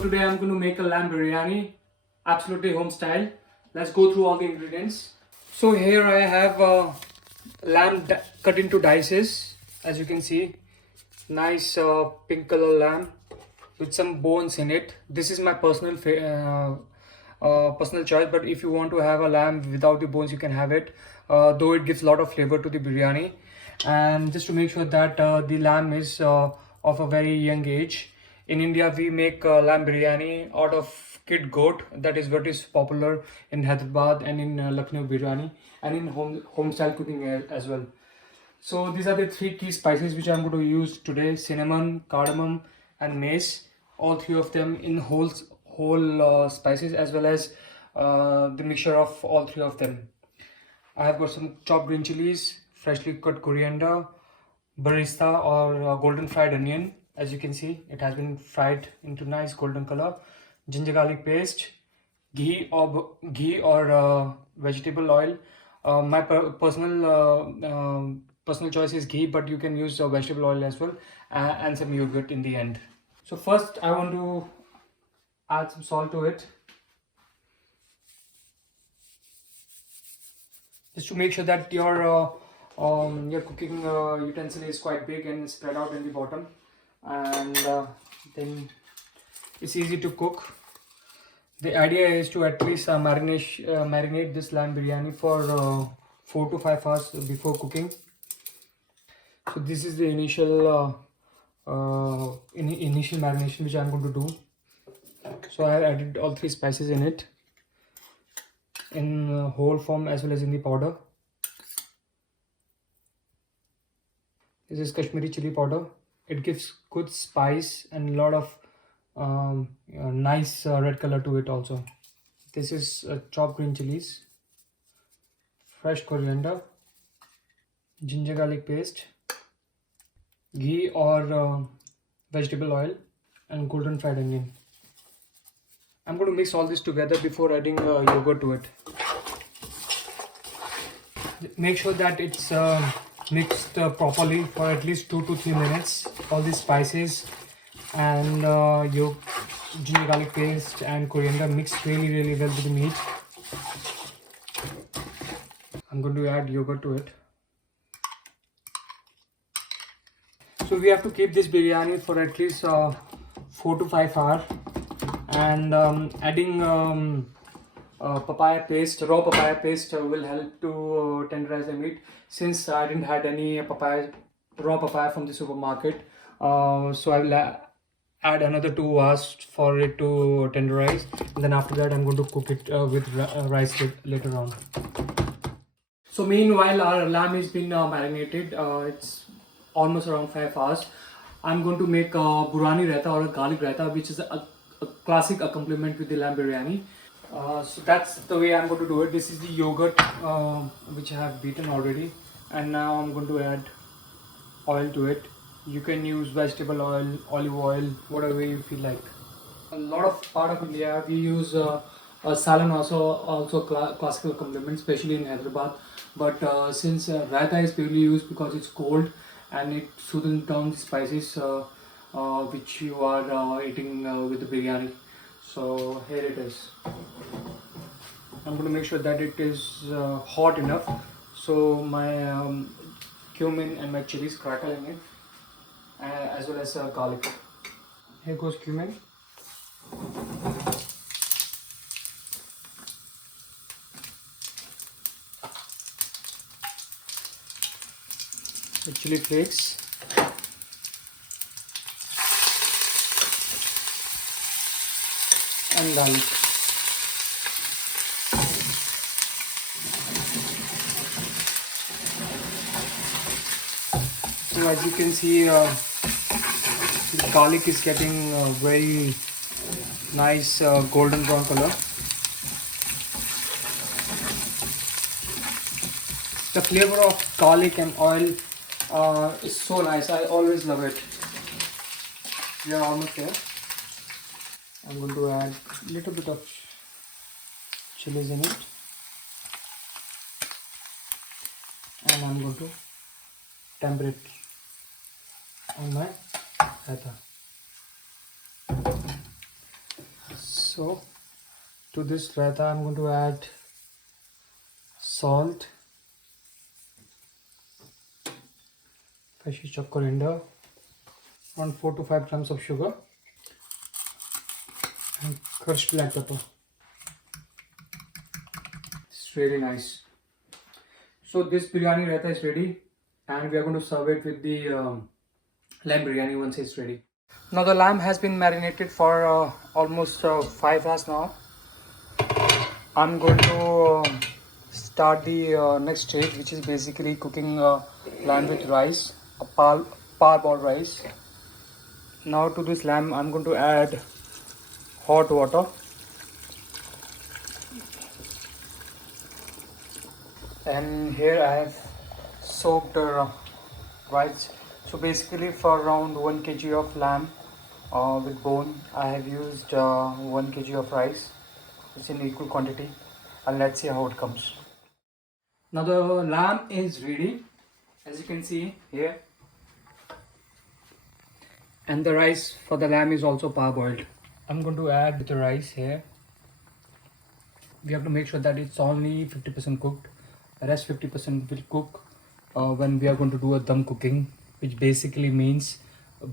today I'm going to make a lamb biryani, absolutely home style. Let's go through all the ingredients. So here I have lamb cut into dices, as you can see. Nice pink color lamb with some bones in it. This is my personal choice, but if you want to have a lamb without the bones, you can have it. Though it gives a lot of flavor to the biryani. And just to make sure that the lamb is of a very young age. In India, we make lamb biryani out of kid goat. That is what is popular in Hyderabad and in Lucknow biryani and in home style cooking as well. So these are the three key spices which I'm going to use today: cinnamon, cardamom, and mace. All three of them in whole spices, as well as the mixture of all three of them. I have got some chopped green chilies, freshly cut coriander, barista or golden fried onion. As you can see, it has been fried into nice golden color. Ginger garlic paste, ghee or vegetable oil. My personal choice is ghee, but you can use vegetable oil as well, and some yogurt in the end. So first, I want to add some salt to it, just to make sure that your cooking utensil is quite big and spread out in the bottom, and then it's easy to cook. The idea is to at least marinate this lamb biryani for 4 to 5 hours before cooking. So this is the initial marination which I'm going to do. So I have added all three spices in it, in whole form as well as in the powder. This is Kashmiri chili powder. It gives good spice and a lot of nice red color to it also. This is chopped green chilies, fresh coriander, ginger garlic paste, ghee or vegetable oil, and golden fried onion. I'm going to mix all this together before adding yogurt to it. Make sure that it's mixed properly for at least 2 to 3 minutes. All these spices and your ginger garlic paste and coriander mixed really well with the meat. I'm going to add yogurt to it. So we have to keep this biryani for at least 4 to 5 hours, and adding raw papaya paste will help to tenderize the meat. Since I didn't had any raw papaya from the supermarket, so I will add another 2 hours for it to tenderize, and then after that I'm going to cook it with rice later on. So meanwhile our lamb is been marinated. It's almost around 5 hours. I'm going to make a burani raita or a garlic raita, which is a classic accompaniment with the lamb biryani. So that's the way I'm going to do it. This is the yogurt which I have beaten already, and now I'm going to add oil to it. You can use vegetable oil, olive oil, whatever you feel like. A lot of part of India we use salan, also classical accompaniment, especially in Hyderabad. But since raita is purely used because it's cold and it soothes down the spices which you are eating with the biryani. So here it is. I'm going to make sure that it is hot enough so my cumin and my chilies crackle in it, as well as garlic. Here goes cumin. The chili flakes. And garlic. So as you can see, the garlic is getting very nice golden brown color. The flavor of garlic and oil is so nice. I always love it. We are almost there. I'm going to add a little bit of chilies in it, and I'm going to temper it on my raita. So to this raita I'm going to add salt, fresh chopped coriander, around 4 to 5 grams of sugar, and crushed black pepper. It's really nice. So this biryani raita is ready, and we are going to serve it with the lamb biryani once it's ready. Now the lamb has been marinated for almost 5 hours now. I'm going to start the next stage, which is basically cooking lamb with rice, a parboiled rice. Now to this lamb I'm going to add hot water. And here I have soaked rice. So basically for around 1 kg of lamb with bone, I have used 1 kg of rice. It's in equal quantity, and let's see how it comes. Now the lamb is ready, as you can see here, and the rice for the lamb is also parboiled. I'm going to add the rice here. We have to make sure that it's only 50% cooked. The rest 50% will cook when we are going to do a dum cooking, which basically means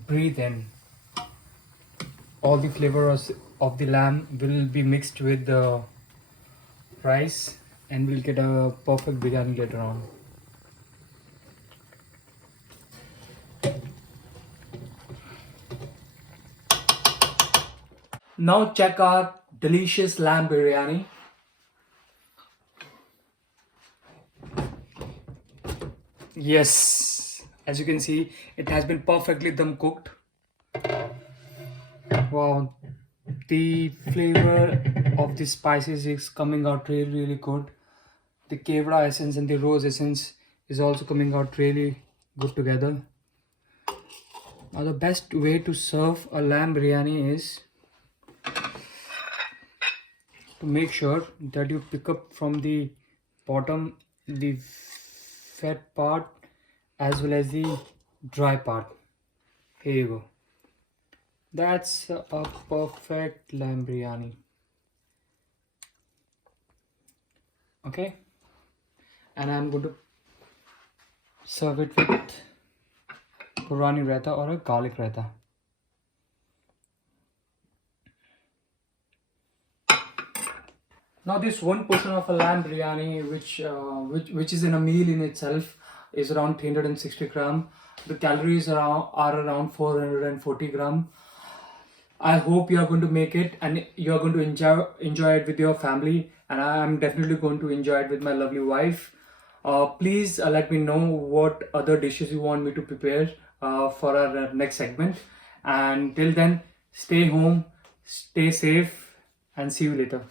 breathe in. All the flavors of the lamb will be mixed with the rice, and we'll get a perfect biryani later on. Now check our delicious lamb biryani. Yes, as you can see, it has been perfectly dum cooked. Wow, the flavor of the spices is coming out really good. The kevra essence and the rose essence is also coming out really good together. Now the best way to serve a lamb biryani is to make sure that you pick up from the bottom the fat part as well as the dry part. Here you go. That's a perfect lamb biryani. Okay, and I'm going to serve it with Purani raita or a garlic raita. Now this one portion of a lamb biryani, which is in a meal in itself, is around 360 gram. The calories are around 440 gram. I hope you are going to make it and you are going to enjoy it with your family, and I am definitely going to enjoy it with my lovely wife. Please let me know what other dishes you want me to prepare for our next segment. And till then, stay home, stay safe, and see you later.